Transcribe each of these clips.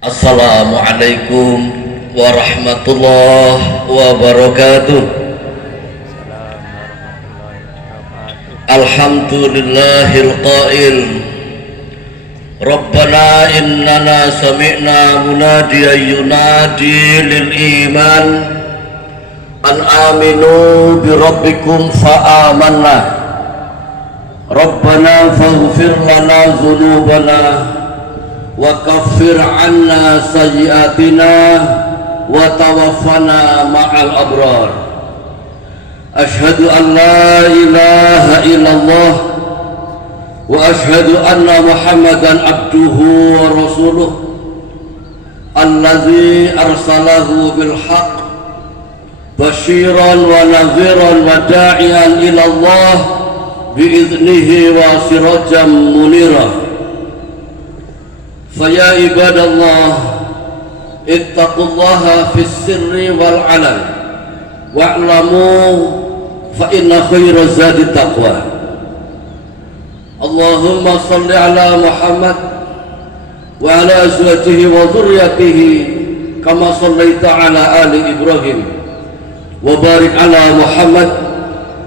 Assalamualaikum warahmatullahi wabarakatuh. Alhamdulillahil qail Rabbana innana sami'na munadiyan yunadi lil iman an aminu bi rabbikum fa amanna Rabbana faghfir lana dhunubana wa kaffir anna sayyiatina wa tawaffana ma'al abrar. Ashhadu an la ilaha illallah wa ashhadu anna muhammadan abduhu wa rasuluh alladzi arsalahu bil haqq basyiran wa nadhiran wa da'iyan ila Allah biiznihi wa sirajan munira. Faya ibadallah ittaqullaha fis sirri wal alan wa'lamu fa inna khaira zadi taqwa. Allahumma salli ala Muhammad wa ala azwajihi wa dhurriyyatihi kama sallaita ala ali Ibrahim wa barik ala Muhammad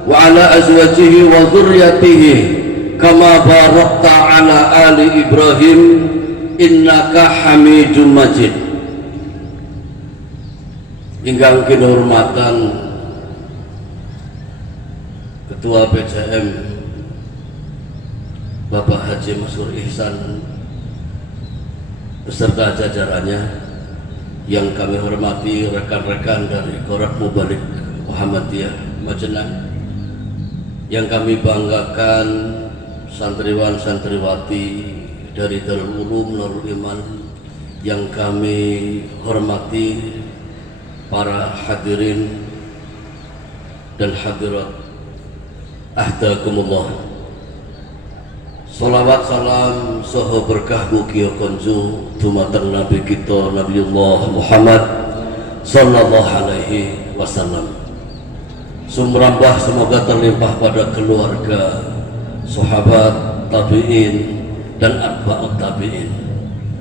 wa ala azwajihi wa dhurriyyatihi kama barakta ala ali Ibrahim innaka hamidum majid. Ingkang kinurmatan Ketua PJM Bapak Haji Masrur Ihsan beserta jajarannya, yang kami hormati rekan-rekan dari Korab Mubalik Muhammadiyah Majenang, yang kami banggakan santriwan-santriwati dari Darul Ulum Nurul Iman, yang kami hormati para hadirin dan hadirat, ahdakumullah. Salawat salam saha berkah mugia konju dumateng Nabi kita Nabiullah Muhammad sallallahu alaihi wasallam. Sumrambah semoga terlimpah pada keluarga, sahabat, tabi'in dan atba'ut tabi'in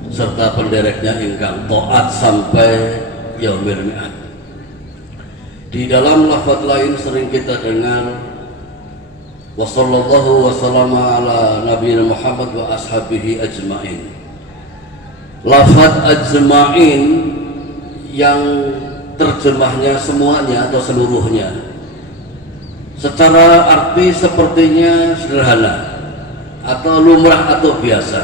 serta pendereknya ingkang taat sampai yaumil mi'ad. Di dalam lafaz lain sering kita dengar wa sallallahu wa sallama ala nabiyina Muhammad wa ashabihi ajma'in. Lafaz ajma'in yang terjemahnya semuanya atau seluruhnya secara arti sepertinya sederhana atau lumrah atau biasa,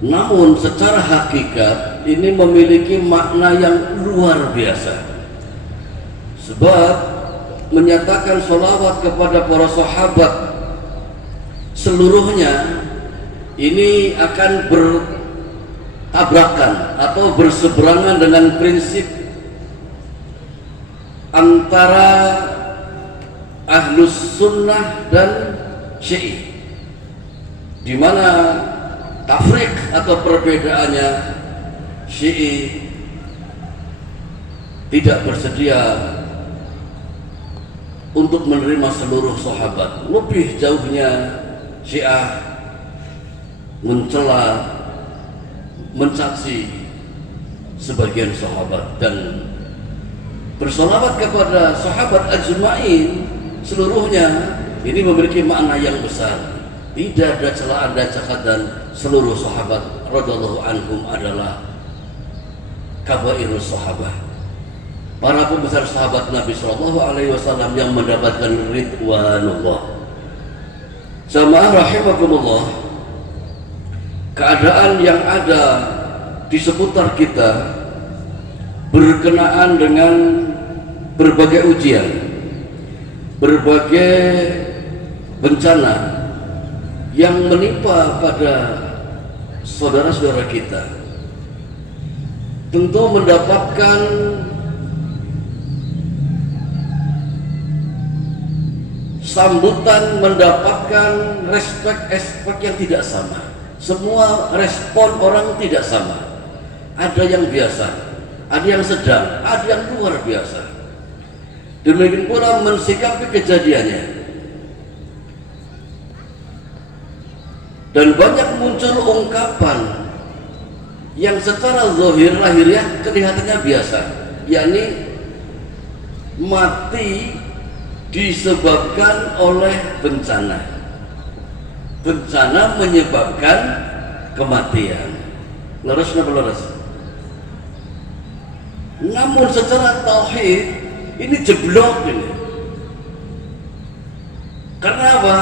namun secara hakikat ini memiliki makna yang luar biasa. Sebab menyatakan sholawat kepada para sahabat seluruhnya ini akan bertabrakan atau berseberangan dengan prinsip antara Ahlus Sunnah dan Syi'i, di mana tafrik atau perbedaannya Syi'i tidak bersedia untuk menerima seluruh sahabat. Lebih jauhnya Syiah mencela, mencaci sebagian sahabat dan bersolawat kepada sahabat ajma'in seluruhnya. Ini memiliki makna yang besar. Tidak ada celaan dan cacat, dan seluruh sahabat radhiyallahu anhum adalah kabairus sahabah, para pembesar sahabat Nabi Shallallahu Alaihi Wasallam yang mendapatkan ridwanullah. Jamaah rahimakumullah, keadaan yang ada di seputar kita berkenaan dengan berbagai ujian, berbagai bencana yang menimpa pada saudara-saudara kita, tentu mendapatkan sambutan, mendapatkan respek yang tidak sama. Semua respon orang tidak sama. Ada yang biasa, ada yang sedang, ada yang luar biasa. Demikian pula mensikapi kejadiannya. Dan banyak muncul ungkapan yang secara zahir lahiriah kelihatannya biasa, yakni mati disebabkan oleh bencana. Bencana menyebabkan kematian. Leres napa leres? Namun secara tauhid ini jeblok ini. Karena apa?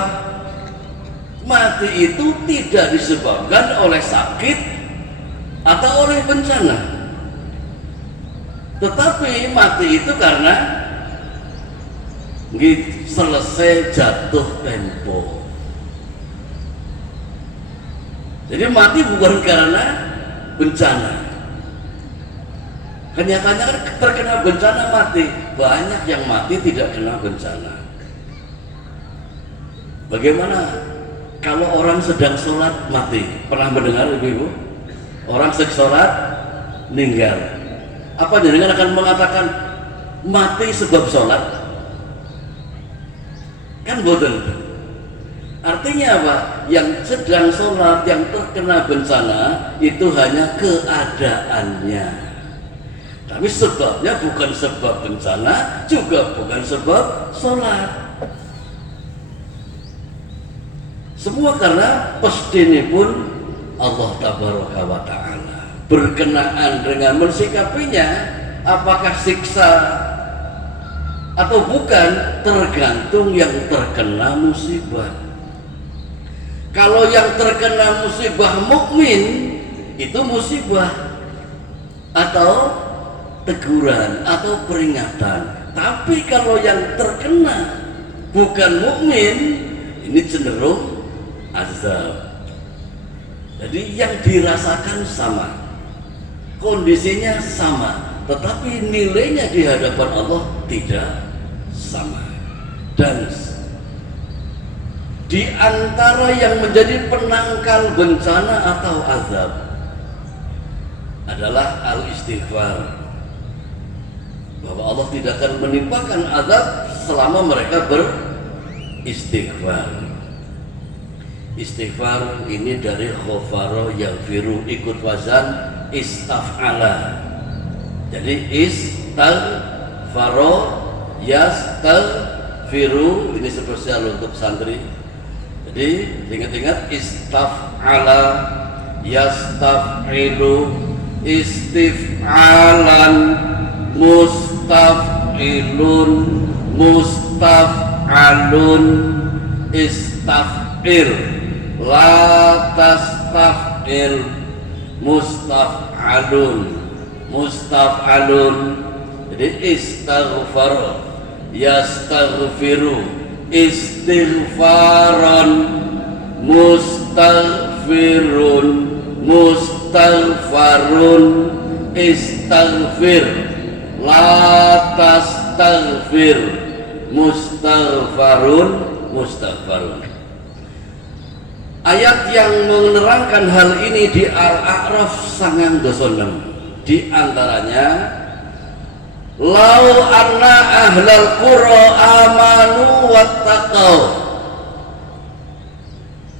Mati itu tidak disebabkan oleh sakit atau oleh bencana, tetapi mati itu karena selesai jatuh tempo. Jadi mati bukan karena bencana. Kenyataannya kan terkena bencana mati. Banyak yang mati tidak kena bencana. Bagaimana kalau orang sedang sholat mati? Pernah mendengar ibu-ibu? Orang sedang sholat meninggal. Apa jenengan akan mengatakan mati sebab sholat? Kan boten. Artinya apa? Yang sedang sholat, yang terkena bencana itu hanya keadaannya. Tapi sebabnya bukan sebab bencana, juga bukan sebab sholat. Semua karena pestini pun Allah Tabaraka wa Ta'ala. Berkenaan dengan mensikapinya, apakah siksa atau bukan, tergantung yang terkena musibah. Kalau yang terkena musibah mukmin, itu musibah atau teguran atau peringatan. Tapi kalau yang terkena bukan mukmin, ini cenderung azab. Jadi yang dirasakan sama, kondisinya sama, tetapi nilainya di hadapan Allah tidak sama. Dan di antara yang menjadi penangkal bencana atau azab adalah al-istighfar, bahwa Allah tidak akan menimpakan azab selama mereka beristighfar. Istighfar ini dari khofaro yaghfiru, ikut wazan istaf'ala. Jadi istaghfaro yastaghfiru, ini spesial untuk santri. Jadi ingat-ingat istaf'ala yastaf'ilu, istif'alan, mustaf'ilun, mustaf'alun, istaf'il, la tastaf'il, mustaf'alun, mustaf'alun. Jadi istaghfar yastaghfiru, istighfaran, mustaghfirun, mustaghfarun, istaghfir, la tastaghfir, mustaghfarun, mustaghfarun. Ayat yang menerangkan hal ini di Al-A'raf 9:6. Di antaranya, lau anna ahlal qura amanu wattaqau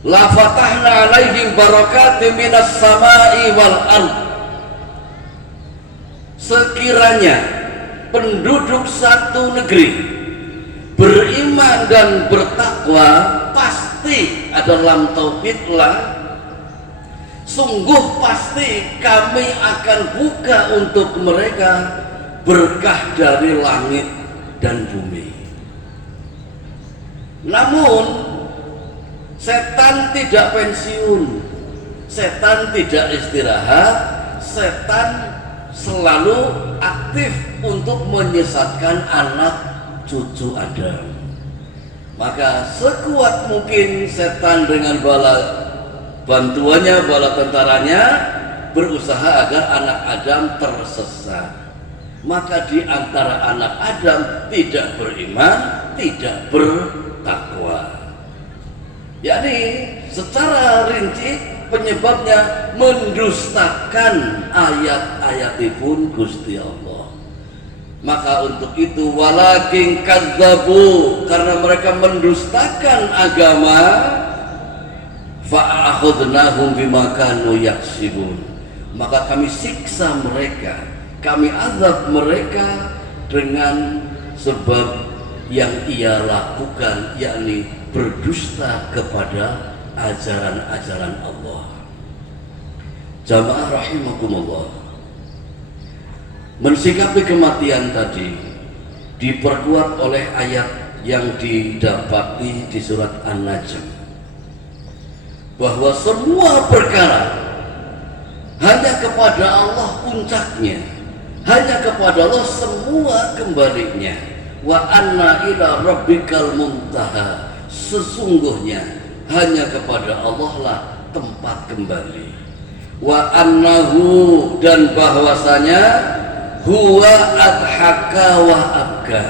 la fatahna alaihim barakatim minas samai wal ard. Sekiranya penduduk satu negeri beriman dan bertakwa, pasti adalah tauhidlah, sungguh pasti kami akan buka untuk mereka berkah dari langit dan bumi. Namun setan tidak pensiun, setan tidak istirahat, setan selalu aktif untuk menyesatkan anak cucu Adam. Maka sekuat mungkin setan dengan bala bantuannya, bala tentaranya, berusaha agar anak Adam tersesat. Maka di antara anak Adam tidak beriman, tidak bertakwa. Yakni secara rinci penyebabnya mendustakan ayat-ayatipun Gusti Allah. Maka untuk itu walakin kadzabu, karena mereka mendustakan agama, fa'akhudnahum bima kanu yaksibun, maka kami siksa mereka, kami azab mereka dengan sebab yang ia lakukan, yakni berdusta kepada ajaran-ajaran Allah. Jamaah rahimakumullah, mensikapi kematian tadi diperkuat oleh ayat yang didapati di surat An-Najm, bahwa semua perkara hanya kepada Allah puncaknya, hanya kepada Allah semua kembalinya. Wa anna ila rabbikal muntaha, sesungguhnya hanya kepada Allah lah tempat kembali. Wa annahu, dan bahwasanya huwa adhaka wa abka,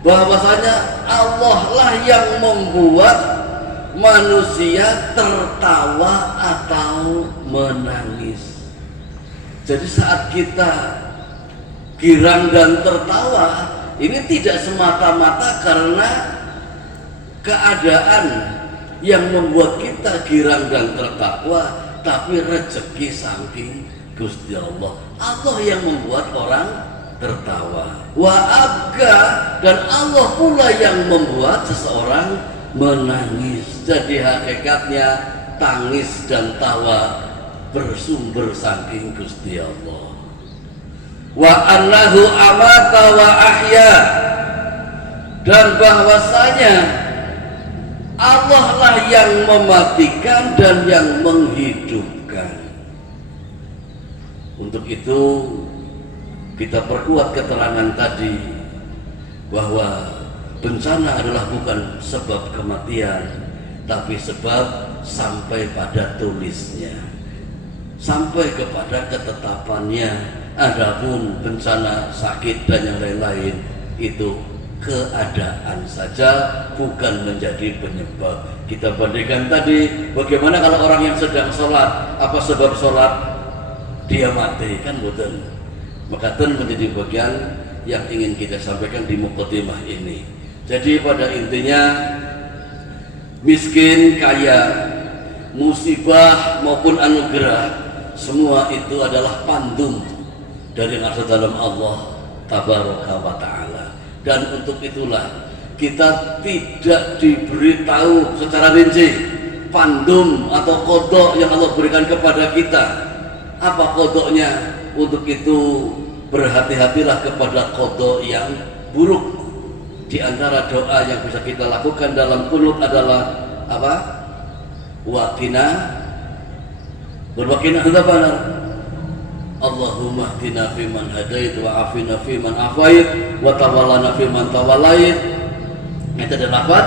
bahwasanya Allah lah yang membuat manusia tertawa atau menangis. Jadi saat kita girang dan tertawa, ini tidak semata-mata karena keadaan yang membuat kita girang dan tertawa, tapi rezeki saking Gusti Allah. Allah yang membuat orang tertawa. Wa abka, dan Allah pula yang membuat seseorang menangis. Jadi hakikatnya tangis dan tawa bersumber saking Gusti Allah. Wa annahu amata wa ahya, dan bahwasanya Allah lah yang mematikan dan yang menghidupkan. Untuk itu kita perkuat keterangan tadi bahwa bencana adalah bukan sebab kematian, tapi sebab sampai pada tulisnya, sampai kepada ketetapannya. Adapun bencana, sakit dan yang lain-lain itu keadaan saja, bukan menjadi penyebab. Kita bandingkan tadi, bagaimana kalau orang yang sedang sholat, apa sebab sholat dia mati, kan betul. Maka itu menjadi bagian yang ingin kita sampaikan di mukadimah ini. Jadi pada intinya, miskin, kaya, musibah maupun anugerah, semua itu adalah pandum dari yang dalam Allah tabaraka wa ta'ala. Dan untuk itulah kita tidak diberitahu secara rinci pandum atau kodok yang Allah berikan kepada kita. Apa kodoknya? Untuk itu berhati-hatilah kepada kodok yang buruk. Di antara doa yang bisa kita lakukan dalam qunut adalah apa? Waqina, berwaqina benar. Allahumma hdina fiman hadait wa afina fiman afait wa tawallana fiman tawallait. Itu adalah lafaz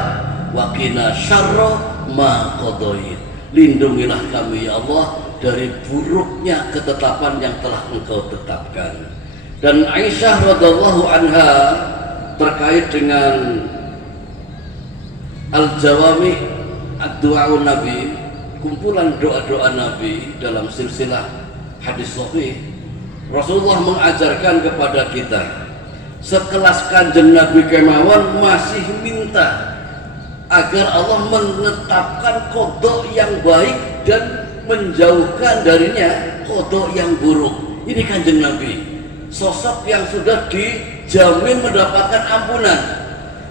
wa qina syarra ma qadait. Lindungilah kami ya Allah dari buruknya ketetapan yang telah Engkau tetapkan. Dan Aisyah radhiyallahu anha terkait dengan al-jawami ad-du'aun Nabi, kumpulan doa-doa Nabi dalam silsilah hadis sahih, Rasulullah mengajarkan kepada kita, sekelas Kanjeng Nabi kemawon masih minta agar Allah menetapkan kodok yang baik dan menjauhkan darinya kodok yang buruk. Ini Kanjeng Nabi, sosok yang sudah dijamin mendapatkan ampunan.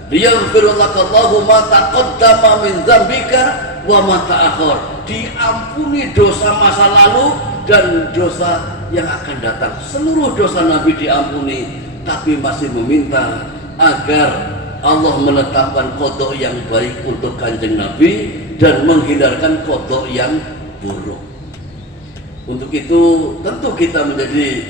Liyaghfirlakallahu ma taqaddama min dzambika wa ma ta'akhkhar. Diampuni dosa masa lalu dan dosa yang akan datang. Seluruh dosa Nabi diampuni, tapi masih meminta agar Allah menetapkan kodok yang baik untuk Kanjeng Nabi dan menghindarkan kodok yang buruk. Untuk itu tentu kita menjadi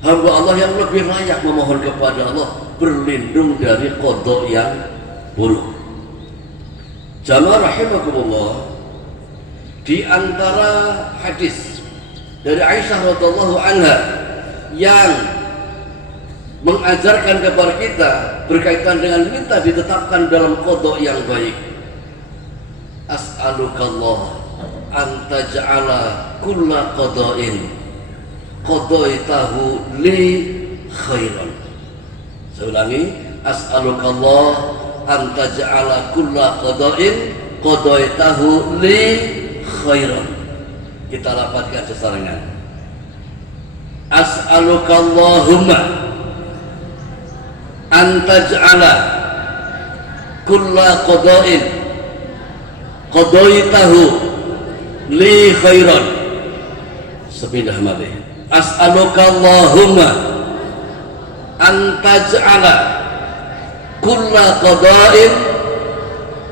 hamba Allah yang lebih layak memohon kepada Allah berlindung dari kodok yang buruk. Jamaah rahimakumullah, di antara hadis dari Aisyah radhiyallahu anha yang mengajarkan kepada kita berkaitan dengan minta ditetapkan dalam kodok yang baik. As'alukallah an taj'ala kulla qada'in qadaitahu li khairan. Saya ulangi, as'alukallah an taj'ala kulla qada'in qadaitahu li khairan. kita lafadzkan sesarengan. As'aluka Allahumma an taj'ala kulla qada'in qadaitahu li khairan. Sepindah malih. As'aluka Allahumma an taj'ala kulla qada'in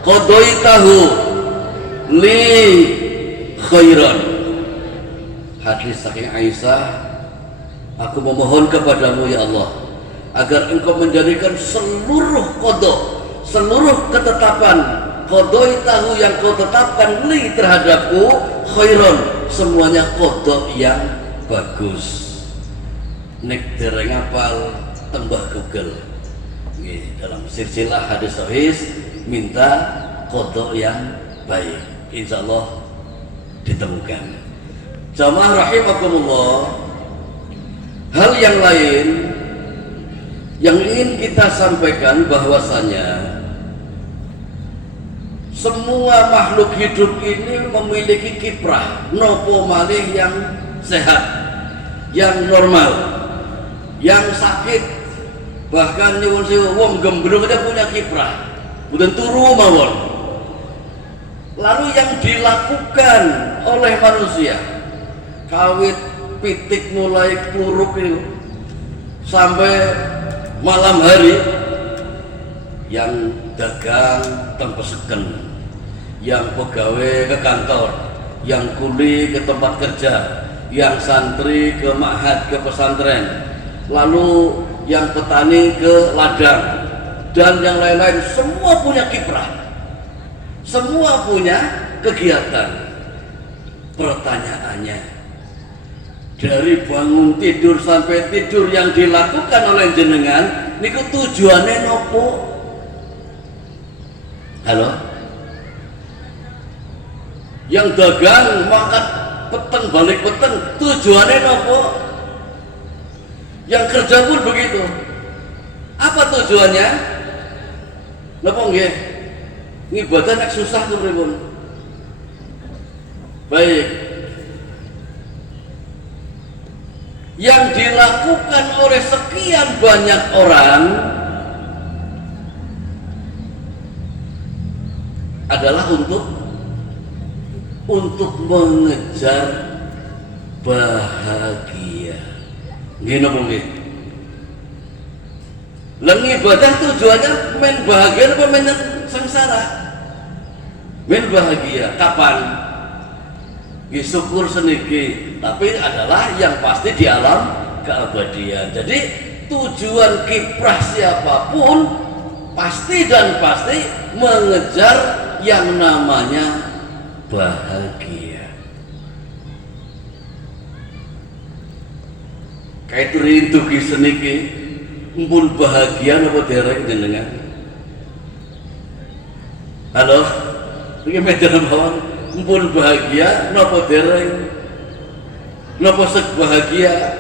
qadaitahu li khairan. Hadis saking Aisyah, aku memohon kepadamu ya Allah agar engkau menjadikan seluruh qada, seluruh ketetapan qadaitahu yang kau tetapkan li terhadapku khairan, semuanya qada yang bagus. Nek dereng apal tembah Google. Dalam silsilah hadis sahih minta qada yang baik, insya Allah ditemukan. Jamaah rahimakumullah, hal yang lain yang ingin kita sampaikan bahwasanya semua makhluk hidup ini memiliki kiprah, nopo malih yang sehat, yang normal, yang sakit, bahkan nyuwun sewu wong gembrung aja punya kiprah, bukan turu mawon. Lalu yang dilakukan oleh manusia, kawit pitik mulai kluruk itu sampai malam hari, yang dagang tempeseken, yang pegawai ke kantor, yang kuli ke tempat kerja, yang santri ke ma'had, ke pesantren, lalu yang petani ke ladang, dan yang lain-lain, semua punya kiprah, semua punya kegiatan. Pertanyaannya, dari bangun tidur sampai tidur yang dilakukan oleh jenengan niku tujuannya nopo? Halo? Yang dagang makan peteng balik peteng, tujuannya nopo? Yang kerja pun begitu. Apa tujuannya? Nopo nggih? Ngibadah nek susah tuh pripun? Baik. Yang dilakukan oleh sekian banyak orang adalah untuk mengejar bahagia. Gini mungkin. Lang ibadah tujuannya men bahagia apa men sengsara? Men bahagia. Kapan? Syukur seniki, tapi adalah yang pasti di alam keabadian. Jadi tujuan kiprah siapapun pasti dan pasti mengejar yang namanya bahagia. Kayak rindu seniki, mpun bahagia apa dereng jenengan? Halo, ini medan bawang. Mpun bahagia napa dereng, napa sek bahagia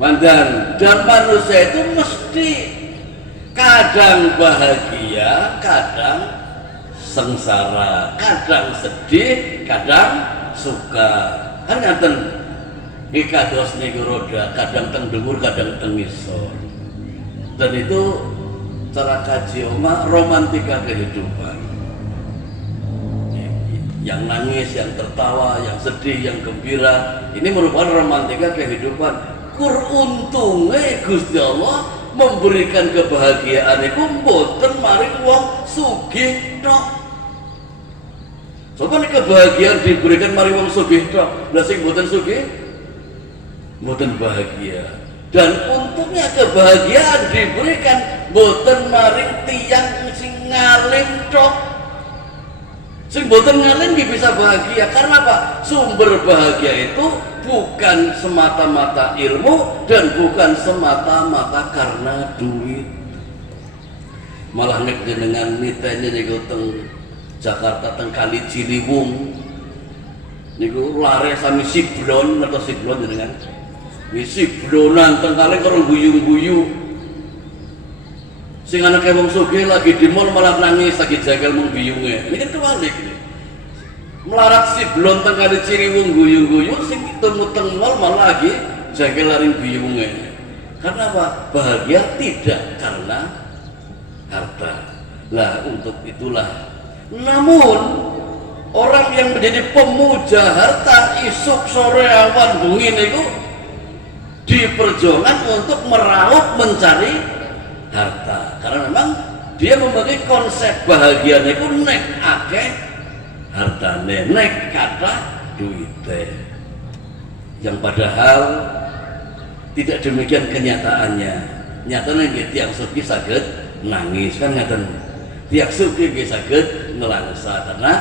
mandan. Dan manusia itu mesti kadang bahagia, kadang sengsara, kadang sedih, kadang suka. Kan ngaten iki kados niku roda, kadang teng dhuwur, kadang teng ngisor. Dan itu cara kaji oma romantika kehidupan. Yang nangis, yang tertawa, yang sedih, yang gembira, ini merupakan romantika kehidupan. Kur untunge Gusti Allah memberikan kebahagiaan iku mboten maring wong sugih tok. Sopo nek kebahagiaan diberikan maring wong sugih tok, lha sing mboten sugih mboten bahagia. Dan untungnya kebahagiaan diberikan mboten maring tiyang sing ngalim tok. Sing boten ngalim bisa bahagia. Karena apa? Sumber bahagia itu bukan semata-mata ilmu dan bukan semata-mata karena duit. Malah nek jenengan niteni niku teng Jakarta teng Kali Ciliwung niku lare sami siblon atau siblon jenengan. Wi siblonan teng kali karo guyu-guyu. Sing anake wong sugih lagi di mall malah nangis lagi jagal mung biyunge. Ini kan kebalik ini. melarat si belum tengah Ciriwung guyung-guyung sing temu-tengol malah lagi jengkel laring biyungnya. Karena apa? Bahagia tidak karena harta. Lah untuk itulah, namun orang yang menjadi pemuja harta isuk sore awan bungin itu diperjuangkan untuk meraup mencari harta, karena memang dia memiliki konsep bahagianya itu nek akeh hartane, nek kata duite, yang padahal tidak demikian kenyataannya. Nyatanya nggih tiyang sugih saged nangis kan ngaten, tiyang sugih nggih saged nelangsa, karena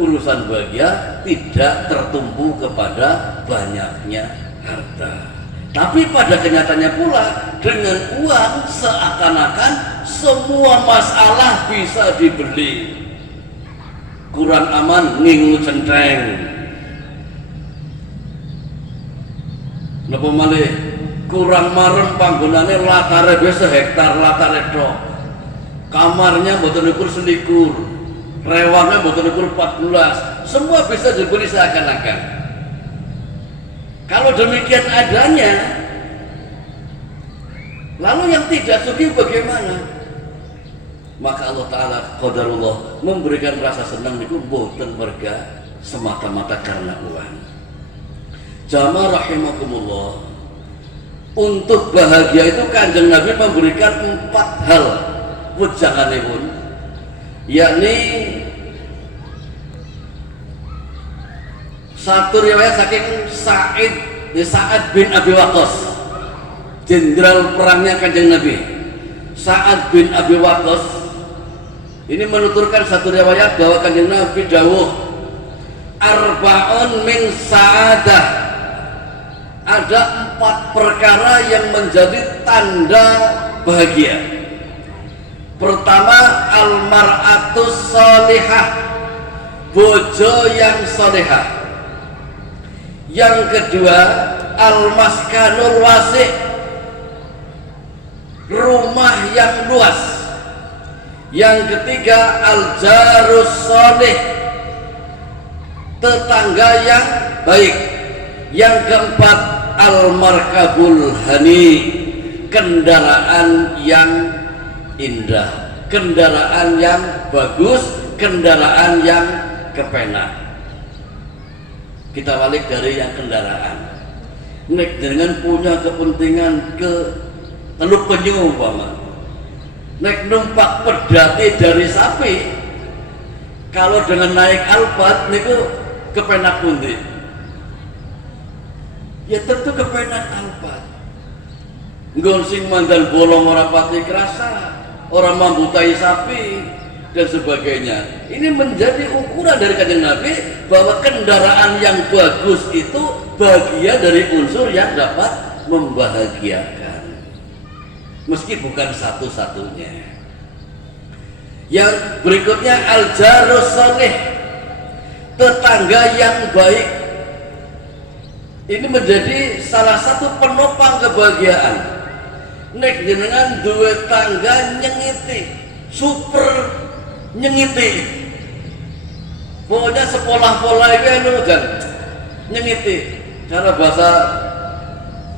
urusan bahagia tidak tertumpu kepada banyaknya harta. Tapi pada kenyataannya pula, dengan uang seakan-akan semua masalah bisa dibeli. Kurang aman ngingu centeng, napa malih kurang marem panggonane latare biasa hektar latare tok, kamarnya mboten ukur selikur, rewangnya mboten ukur 14, semua bisa dibeli seakan-akan. Kalau demikian adanya, lalu yang tidak sugih bagaimana? Maka Allah Ta'ala qadarullah memberikan rasa senang itu boten merga semata-mata karena uang. Jamaah rahimakumullah, untuk bahagia itu Kanjeng Nabi memberikan 4 hal wejanganipun, yakni satu riwayat saking Sa'ad bin Abi Waqqas, jenderal perangnya Kanjeng Nabi. Sa'ad bin Abi Waqqas ini menuturkan satu riwayat bahwa Kanjeng Nabi dawuh, arba'un min sa'adah, ada 4 perkara yang menjadi tanda bahagia. Pertama, almar'atus sholihah, bojo yang sholihah. Yang kedua, al-maskanul wasi', rumah yang luas. Yang ketiga, al-jarus sholih, tetangga yang baik. Yang keempat, al-markabul hani, kendaraan yang indah, kendaraan yang bagus, kendaraan yang kepenak. Kita balik dari yang kendaraan. Nek dengan punya kepentingan ke Teluk Penyu umpama, nek numpak pedati dari sapi, kalau dengan naik Alphard niku kepenak pundi? Ya tentu kepenak Alphard. Nggon sing mandal bolong ora pati krasa, ora mambutai sapi dan sebagainya. Ini menjadi ukuran dari Kanjeng Nabi bahwa kendaraan yang bagus itu bagian dari unsur yang dapat membahagiakan, meski bukan satu-satunya. Yang berikutnya al-jarus sholih, tetangga yang baik. Ini menjadi salah satu penopang kebahagiaan. Nek jenengan duwe tangga nyengiti, super nyengiti, pokoknya sepolah-polah itu anu kan nyengiti, cara bahasa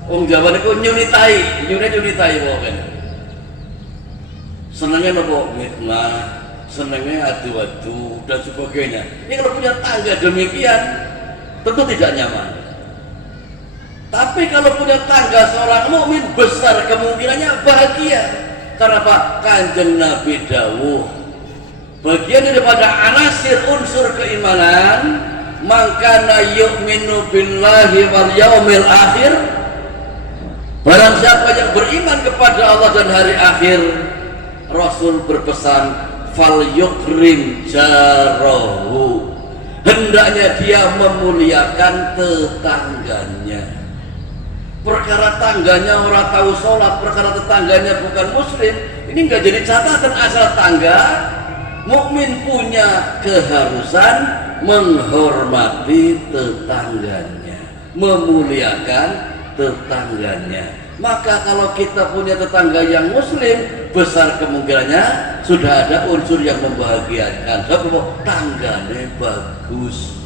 wong Jawa niku nyunitai, nyunitai pokoknya. Senengnya nopo mitnah, senengnya adu-adu dan sebagainya. Ini kalau punya tangga demikian tentu tidak nyaman. Tapi kalau punya tangga seorang mukmin besar kemungkinannya bahagia. Karena apa? Kanjeng Nabi dawuh, bagian daripada anasir unsur keimanan, maka yu'minu billahi wal yaumil akhir, barang siapa yang beriman kepada Allah dan hari akhir, Rasul berpesan, fal yukrim jarahu, hendaknya dia memuliakan tetangganya. Perkara tangganya orang tahu sholat, perkara tetangganya bukan muslim, ini nggak jadi catatan asal tangga. Mukmin punya keharusan menghormati tetangganya, memuliakan tetangganya. Maka kalau kita punya tetangga yang muslim, besar kemungkinannya sudah ada unsur yang membahagiakan. Sebab tangganya bagus,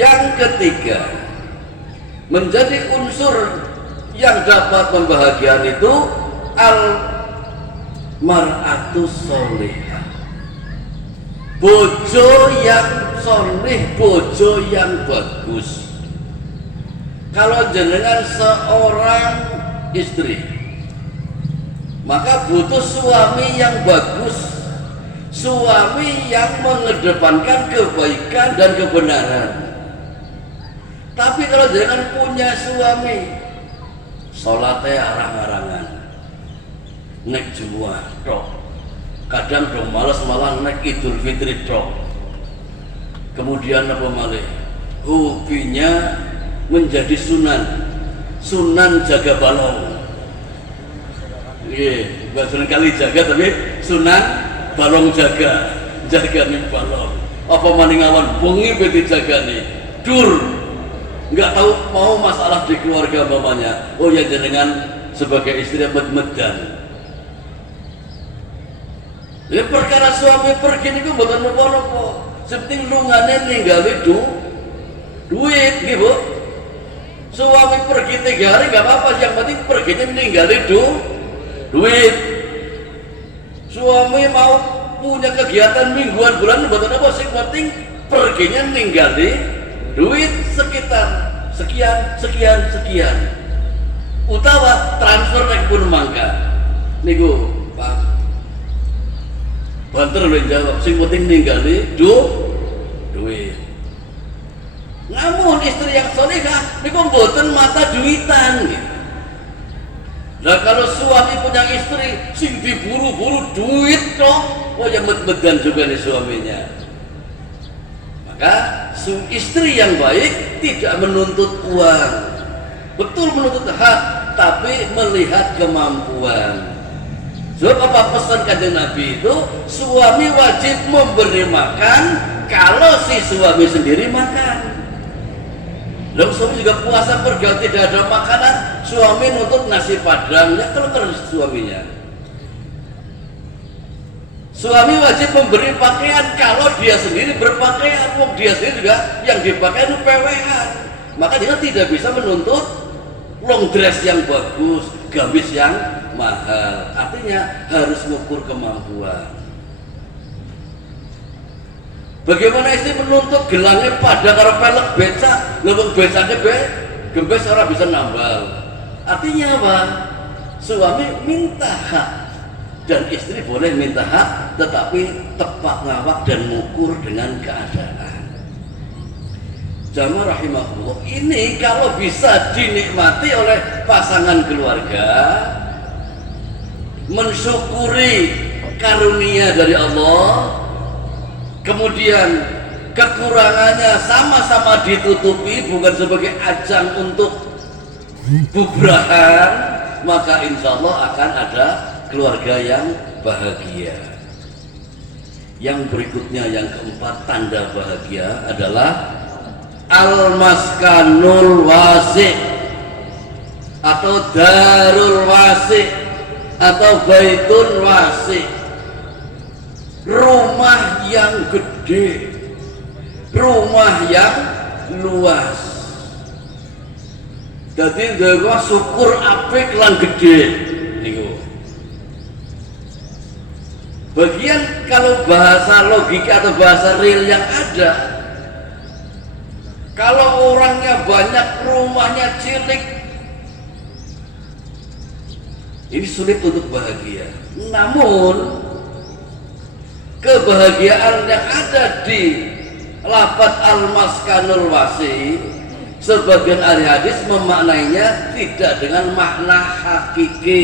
Yang ketiga, menjadi unsur yang dapat membahagiakan itu al mar'atu sholihah, bojo yang soleh, bojo yang bagus. Kalau jenengan seorang istri, maka butuh suami yang bagus, suami yang mengedepankan kebaikan dan kebenaran. Tapi kalau jenengan punya suami sholatnya arang-arangan, nek Jumat tok, kadang dong malas malah nek Idul Fitri tok, kemudian apa malih hobinya menjadi sunan jaga balong. Iya, bukan sunan kali jaga tapi sunan balong jaga nih balong. Apa maning awan bengi beti jaga nih dur, nggak tahu mau masalah di keluarga mamanya. Oh ya, jenengan sebagai istri med-medan. Ya perkara suami pergi niku mboten napa-napa. Sepenting lungane ninggali duit gitu. Suami pergi 3 hari nggak apa-apa, yang penting perginya ninggali duit. Suami mau punya kegiatan mingguan bulan mboten apa, sing penting perginya ninggali duit sekitar sekian utawa transfer nek pun mangka niku Pak banter lho jawab, sing penting ninggali duit. Namun istri yang solehah niku mboten mata duitan gitu. Nah kalau suami punya istri sing diburu-buru duit dong, oh ya med-medan juga nih suaminya. Maka istri yang baik tidak menuntut uang, betul menuntut hak, tapi melihat kemampuan. Sebab apa pesan kanjeng Nabi itu, suami wajib memberi makan kalau si suami sendiri makan. Lalu suami juga puasa pergi tidak ada makanan, suami nuntut nasi padang, ya kalau terus suaminya. Suami wajib memberi pakaian kalau dia sendiri berpakaian, dia sendiri juga yang dipakai itu PWH. Maka dia tidak bisa menuntut long dress yang bagus, gamis yang mahal. Artinya harus mengukur kemampuan. Bagaimana istri menuntut gelangnya pada karo pelek becak, lembung becaknya gembes orang bisa nambal. Artinya apa? Suami minta hak dan istri boleh minta hak, tetapi tepat ngawak dan mengukur dengan keadaan. Jamaah rahimahullah, ini kalau bisa dinikmati oleh pasangan keluarga, mensyukuri karunia dari Allah, kemudian kekurangannya sama-sama ditutupi, bukan sebagai ajang untuk bubrahan, maka insya Allah akan ada keluarga yang bahagia. Yang berikutnya, yang keempat, tanda bahagia adalah al-maskanul wasi' atau darul wasi' atau baitun wasi', rumah yang gede, rumah yang luas. Jadi dewa syukur apik lan gede niku. Bagian kalau bahasa logika atau bahasa real yang ada, kalau orangnya banyak, rumahnya cilik, ini sulit untuk bahagia. Namun kebahagiaan yang ada di lafaz al-maskanul wasi, sebagian ahli hadis memaknainya tidak dengan makna hakiki.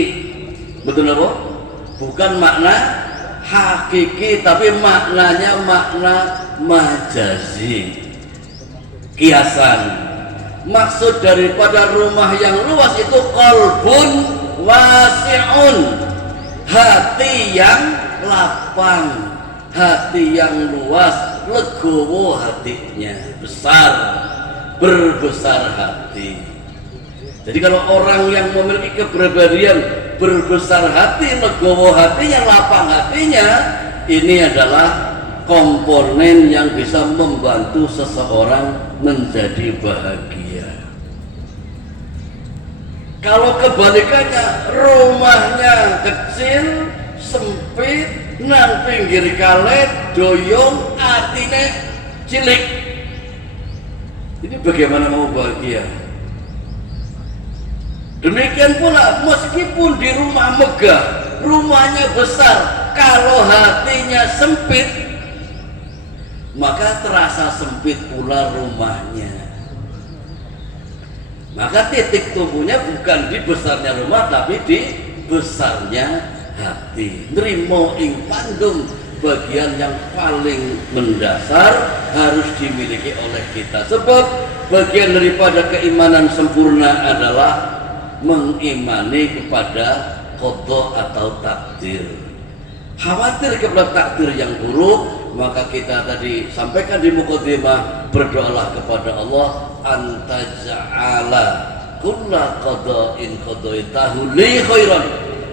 Betul apa? Bukan makna hakiki, tapi maknanya makna majazi, kiasan. Maksud daripada rumah yang luas itu qalbun wasi'un, hati yang lapang, hati yang luas, legowo hatinya, besar, berbesar hati. Jadi kalau orang yang memiliki kepribadian berbesar hati, legowo hatinya, lapang hatinya, ini adalah komponen yang bisa membantu seseorang menjadi bahagia. Kalau kebalikannya, rumahnya kecil, sempit, nang pinggir kalet, doyong, atine cilik, ini bagaimana mau bahagia? Demikian pula meskipun di rumah megah, rumahnya besar, kalau hatinya sempit, maka terasa sempit pula rumahnya. Maka titik tumbuhnya bukan di besarnya rumah, tapi di besarnya hati. Nrimo ing pandung, bagian yang paling mendasar harus dimiliki oleh kita. Sebab bagian daripada keimanan sempurna adalah mengimani kepada qada atau takdir. Khawatir kepada takdir yang buruk, maka kita tadi sampaikan di mukadimah, berdoalah kepada Allah antaja'ala kulla qada'in qadaitahu li khairan.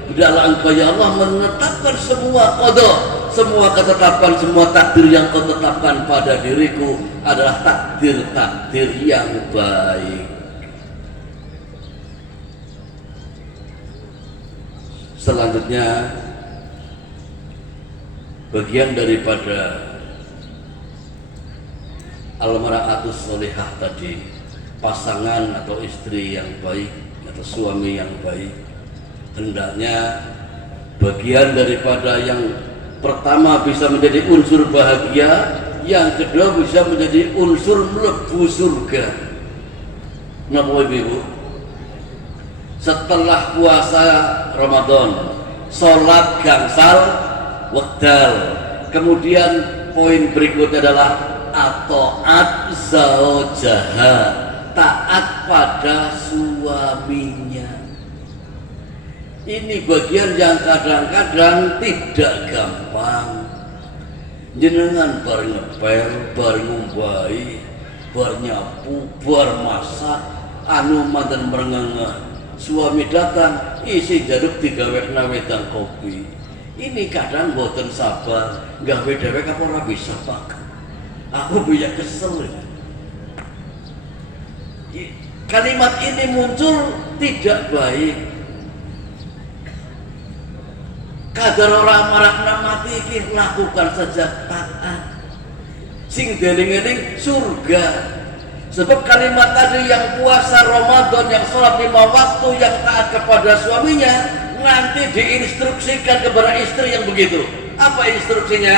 Hendaklah engkau ya Allah menetapkan semua qada, semua ketetapan, semua takdir yang kau tetapkan pada diriku adalah takdir-takdir yang baik. Selanjutnya, bagian daripada al-mar'atus sholihah tadi, pasangan atau istri yang baik atau suami yang baik, hendaknya bagian daripada yang pertama bisa menjadi unsur bahagia, yang kedua bisa menjadi unsur mlebu surga. Napa Ibu? Setelah puasa Ramadan, sholat gangsal wekdal, kemudian poin berikutnya adalah atoat zaujaha, taat pada suaminya. Ini bagian yang kadang-kadang tidak gampang. Jenengan bar ngepel, bar ngumbai, bar nyapu, bar masak, anu manten merengenge. Suami datang, isi jaruk digawekna wedang kopi. Ini kadang boten sabar, gawe dewek apa ora bisa Pak. Aku bisa kesel. Kalimat ini muncul tidak baik. Kadar orang marakna mati iki lakukan saja taat. Sing deling-eling surga. Sebab kalimat tadi yang puasa Ramadan, yang sholat 5 waktu, yang taat kepada suaminya, nanti diinstruksikan kepada istri yang begitu. Apa instruksinya?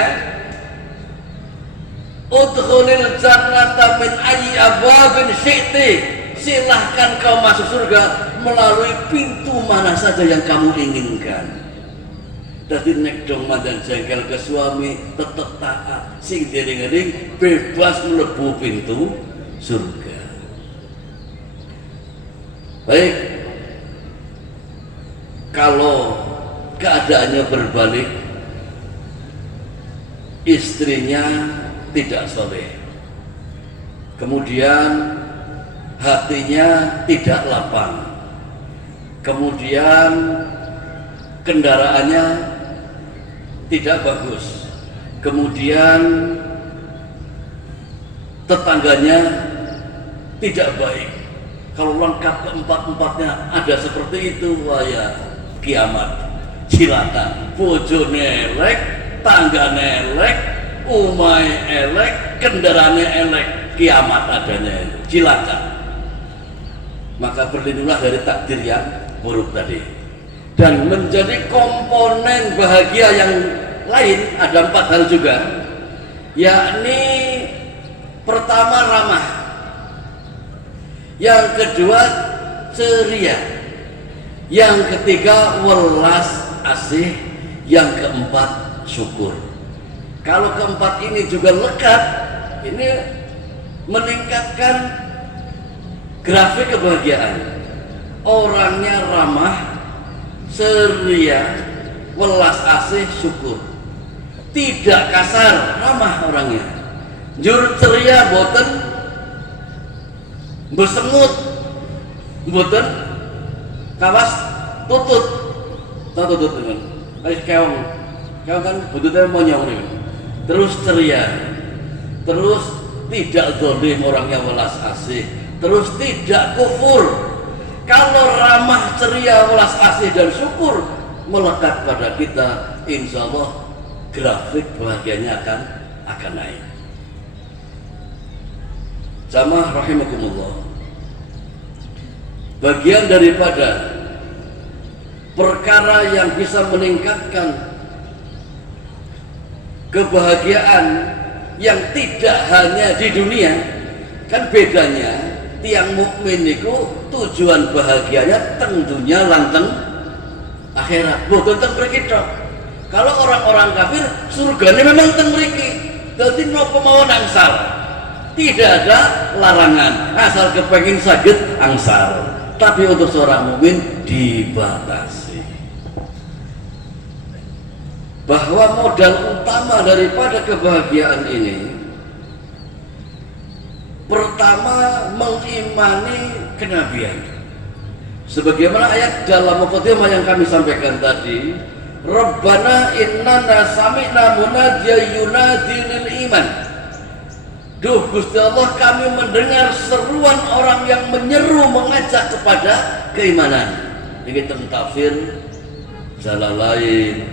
Udkhulil jannata min ayyi abwabin syi'ti. Silahkan kau masuk surga melalui pintu mana saja yang kamu inginkan. Dadi nek dong mandan jengkel ke suami tetep taat, sing dering-dering bebas mlebu pintu surga. Baik, kalau keadaannya berbalik, istrinya tidak soleh, kemudian hatinya tidak lapang, kemudian kendaraannya tidak bagus, kemudian tetangganya tidak baik. Kalau lengkap keempat-empatnya ada seperti itu, wah ya kiamat, cilaka. Bojone elek, tanggane elek, umai elek, kendaraannya elek, kiamat adanya itu, cilaka. Maka berlindunglah dari takdir yang buruk tadi. Dan menjadi komponen bahagia yang lain ada 4 hal juga, yakni pertama ramah, yang kedua ceria, yang ketiga welas asih, yang keempat syukur. Kalau keempat ini juga lekat, ini meningkatkan grafik kebahagiaan. Orangnya ramah, ceria, welas asih, syukur. Tidak kasar, ramah orangnya. Jur ceria boten, bersengut boten, kawas tutut, tutut dengan. Kayak keong kan buntutnya monyong nih. terus ceria, terus tidak zalim orangnya welas asih, terus tidak kufur. Kalau ramah, ceria, welas asih dan syukur melekat pada kita, insya Allah grafik bahagianya akan naik. Jamaah rahimakumullah, bagian daripada perkara yang bisa meningkatkan kebahagiaan yang tidak hanya di dunia, kan bedanya tiang mukmin itu tujuan bahagianya teng dunia lan teng akhirat, bukan teng mriki tok. Kalau orang-orang kafir surganya memang teng mriki, dadi napa mawon angsal, tidak ada larangan asal kepengin saged angsal. Tapi untuk seorang mukmin dibatasi, bahwa modal utama daripada kebahagiaan ini pertama mengimani kenabian, sebagaimana ayat dalam muqaddimah yang kami sampaikan tadi, Rabbana innana sami'na munadiyan yunadi lil iman. Duh Gusti Allah, kami mendengar seruan orang yang menyeru mengajak kepada keimanan. Ini tentang tafsir Jalalain,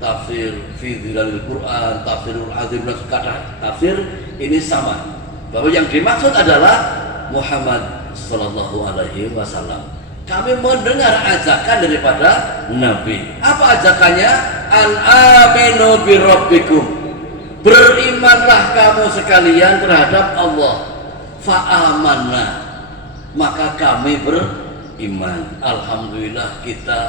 tafsir fi Dhilalil Quran, tafsirul azim, dan kata tafsir ini sama, bahwa yang dimaksud adalah Muhammad sallallahu alaihi wasallam. Kami mendengar ajakan daripada Nabi. Apa ajakannya? Al-aminu bi rabbikum. Berimanlah kamu sekalian terhadap Allah. Fa'amanna. Maka kami beriman. Alhamdulillah kita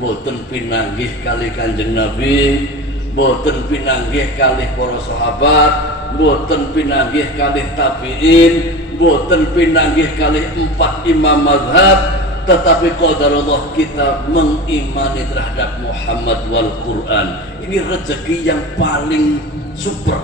boten pinanggih kali Kanjeng Nabi, boten pinanggih kali para sahabat, boten pinanggih kali tabi'in, boten pinanggih kali 4 imam mazhab, tetapi qadarullah kita mengimani terhadap Muhammad wal Quran. Ini rezeki yang paling super,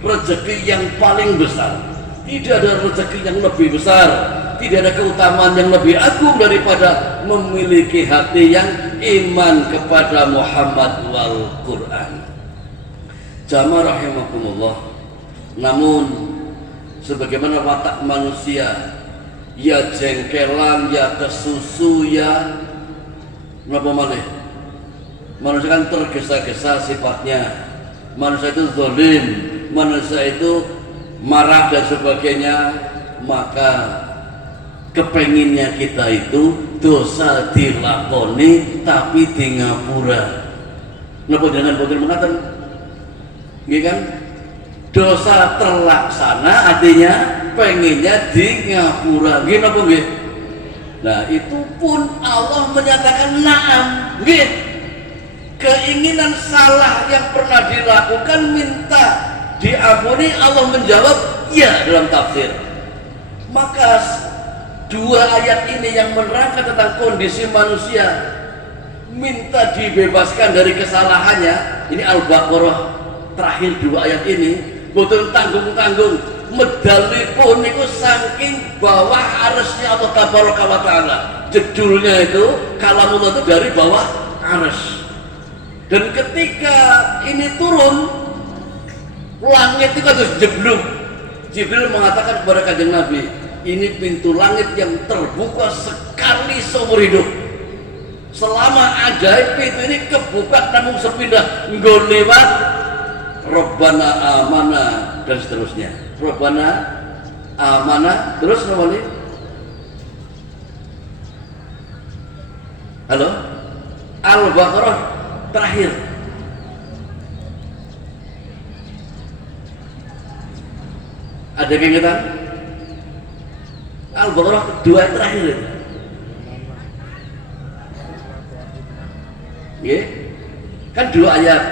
rezeki yang paling besar. Tidak ada rezeki yang lebih besar, tidak ada keutamaan yang lebih agung daripada memiliki hati yang iman kepada Muhammad wal Quran. Jamaah rahimakumullah, namun sebagaimana watak manusia, ya jengkelan, ya kesusu, ya apa malih, manusia kan tergesa-gesa sifatnya, manusia itu zalim, manusia itu marah dan sebagainya. Maka kepenginnya kita itu dosa dilakoni tapi di ngapura. Napa jangan boten mengatakan nggih kan? Dosa terlaksana artinya pengennya di ngapura. Nggih napa nggih? Nah, itu pun Allah menyatakan na'am. Nggih. Keinginan salah yang pernah dilakukan minta diampuni, Allah menjawab ya dalam tafsir. Maka dua ayat ini yang menerangkan tentang kondisi manusia minta dibebaskan dari kesalahannya. Ini Al-Baqarah terakhir dua ayat ini, boten tanggung-tanggung medali pun itu saking bawah arsy Allah tabaraka wa taala. Jedulnya itu kalamullah itu dari bawah arsy. Dan ketika ini turun, langit itu harus jeblok. Jibril mengatakan kepada Kanjeng Nabi, ini pintu langit yang terbuka sekali seumur hidup. Selama ajaib pintu ini kebuka namun sepindah nggol lewat Rabbana amana dan seterusnya. Rabbana amana terus namanya. Halo? Al-Baqarah terakhir. Ada keingetan? Al-Baqarah kedua yang terakhir itu. Yeah. Kan dua ayat.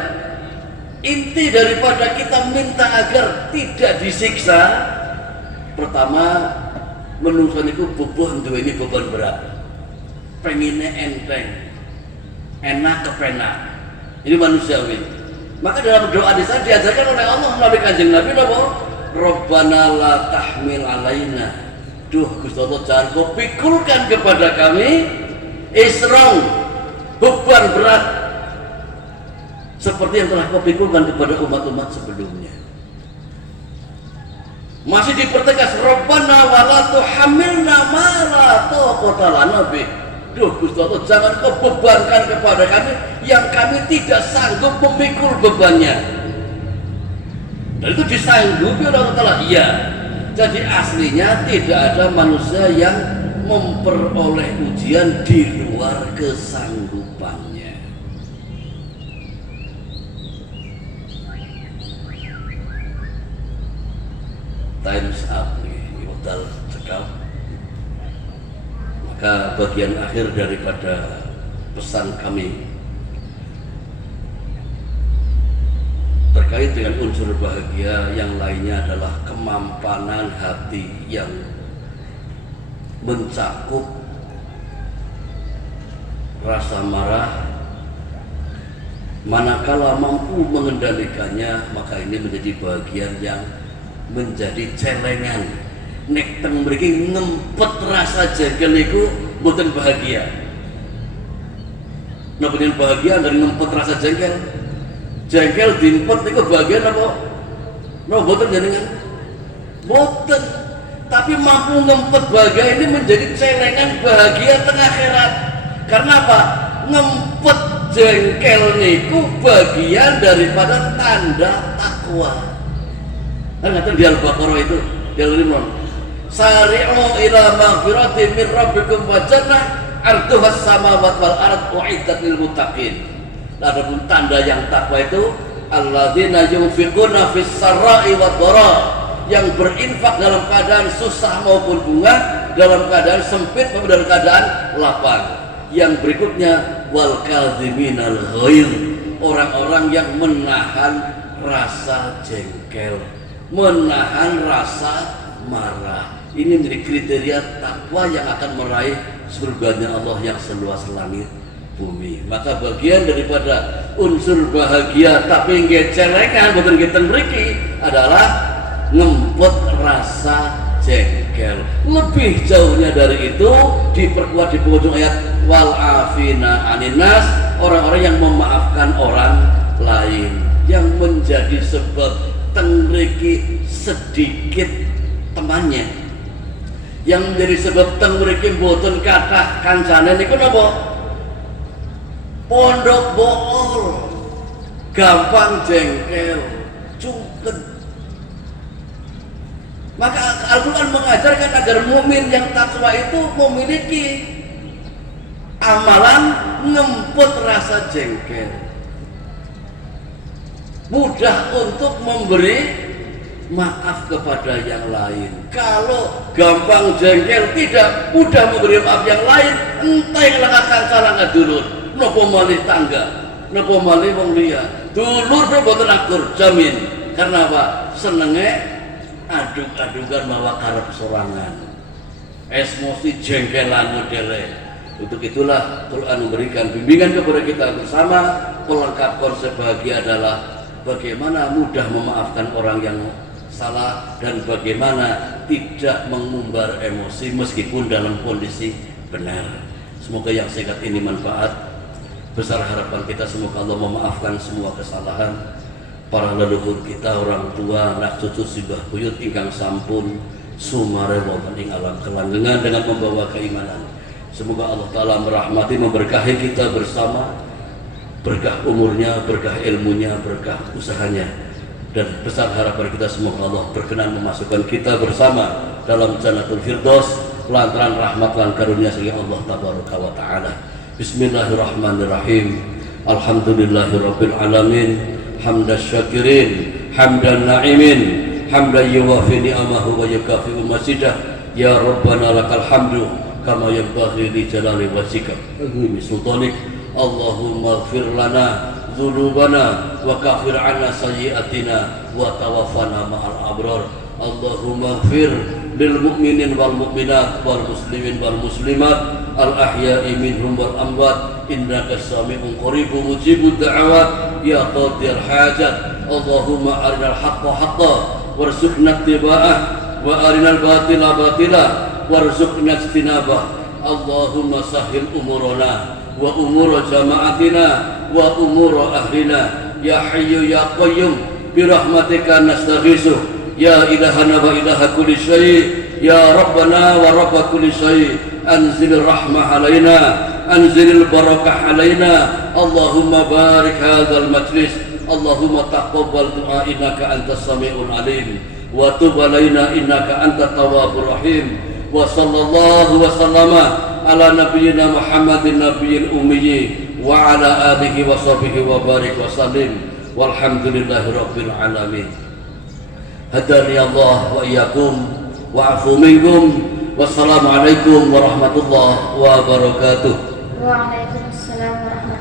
Inti daripada kita minta agar tidak disiksa, pertama menungso niku bubuh duweni beban berat. Pengennya enteng, enak kepenak. Ini manusiawi. Maka dalam doa di sana diajarkan oleh Allah melalui Kanjeng Nabi napa? Rabbana la tahmil alaina. Duh Gusti Allah, jangan kau pikulkan kepada kami isrong, beban berat seperti yang telah kau pikulkan kepada umat-umat sebelumnya. Masih dipertegas, Rabbana wala tuhammilna ma la taqata lana bih. Duh Gusti Allah, jangan kau bebankan kepada kami yang kami tidak sanggup memikul bebannya. Dan itu disanggupi oleh Allah Ta'ala. Iya. Jadi aslinya tidak ada manusia yang memperoleh ujian di luar kesanggupannya. Times up nih, modal cekal. Maka bagian akhir daripada pesan kami terkait dengan unsur bahagia yang lainnya adalah kemampanan hati yang mencakup rasa marah. Manakala mampu mengendalikannya, maka ini menjadi bagian yang menjadi celengan. Nek teng mriki ngempet rasa jengkel niku mboten bahagia. Napa yen bahagia dari ngempet rasa jengkel? Jengkel diempet niku bahagia napa? Napa mboten jenengan? Mboten. Tapi mampu ngempet bahagia ini menjadi celengan bahagia tengah akhirat. Karena apa? Ngempet jengkel niku bagian daripada tanda takwa. Kan ngaten di Al-Baqarah itu, di Al-Imran. Sari'u ila maghfiratin min rabbikum wa jannah 'arduhas samawati wal ard u'iddat lil muttaqin. Adapun tanda yang takwa itu alladzina yunfiquna fis sarra'i wad dharra, yang berinfak dalam keadaan susah maupun bunga, dalam keadaan sempit maupun dalam keadaan lapang. Yang berikutnya wal kadhiminal ghair, orang-orang yang menahan rasa jengkel, menahan rasa marah. Ini menjadi kriteria takwa yang akan meraih surganya Allah yang seluas langit bumi. Maka bagian daripada unsur bahagia tapi nggih celengan boten kita mriki adalah ngempet rasa jengkel. Lebih jauhnya dari itu diperkuat di penghujung ayat wal afina aninas, orang-orang yang memaafkan orang lain, yang menjadi sebab teng mriki sedikit temannya, yang menjadi sebab teng mriki mboten kathah kancane niku napa? Pondok bool, gampang jengkel, cungket. Maka Al-Quran mengajarkan agar mukmin yang takwa itu memiliki amalan ngempet rasa jengkel, mudah untuk memberi maaf kepada yang lain. Kalau gampang jengkel, tidak mudah memberi maaf yang lain, entah yang langkah kalangan dulur, nopo malih tangga, nopo malih wong liya, dulur boten akur jamin. Karena apa? Senenge aduk-adukan mawa karep sorangan, emosi jengkelan modele. Untuk itulah Quran memberikan bimbingan kepada kita bersama. Pelengkap konsep bahagia adalah bagaimana mudah memaafkan orang yang salah dan bagaimana tidak mengumbar emosi meskipun dalam kondisi benar. Semoga yang singkat ini manfaat. Besar harapan kita semoga Allah memaafkan semua kesalahan para leluhur kita, orang tua, anak cucu sibah buyut ingkang sampun sumare wonten ing alam kelanggengan dengan membawa keimanan. Semoga Allah Ta'ala merahmati, memberkahi kita bersama, berkah umurnya, berkah ilmunya, berkah usahanya. Dan besar harapan kita semoga Allah berkenan memasukkan kita bersama dalam Jannatul Firdaus lantaran rahmat lan karunia sehingga Allah Tabaraka wa Ta'ala. Bismillahirrahmanirrahim. Alhamdulillahirabbil alamin. Hamdan syakirin, hamdan na'imin, hamdan yuwafi ni'amahu wa yukafi'u masidah. Ya Rabbana lakal hamdu kama yanbaghi li jalali wajhika wa sultanik. Allahumma ighfir lana dzunubana wa kaffir 'anna sayyi'atina wa tawaffana ma'al abrar. Allahumma ighfir lil mu'minin wal mu'minat wal muslimin wal muslimat al ahya'i minhum wal amwat innaka sami'un qaribun mujibud da'awat ya qadhil hajat. Allahumma arinal haqqa haqqan warzuqna ittiba'ah wa arinal batila batila warzuqna ijtinabah. Allahumma sahhil umurana wa umur jama'atina wa umur ahlina ya hayyu ya qayyum birahmatika nastaghiitsu ya ilahana wa ilaha kulli syai' ya rabbana wa rabb kulli syai' anzil rahmah alaina anzil barakah alaina Allahumma barik hadzal majlis Allahumma taqabbal du'a innaka antas samiul alim wa tub alaina innaka antat tawwabur rahim wa sallallahu wa sallama ala nabiyyina Muhammadin nabiyil ummi wa ala alihi wa sahbihi wa barik wa sallim walhamdulillahi rabbil alamin. Hadani Allah wa iyyakum wa afu minkum. Wassalamualaikum warahmatullahi wabarakatuh. Waalaikumsalam warahmatullahi wabarakatuh.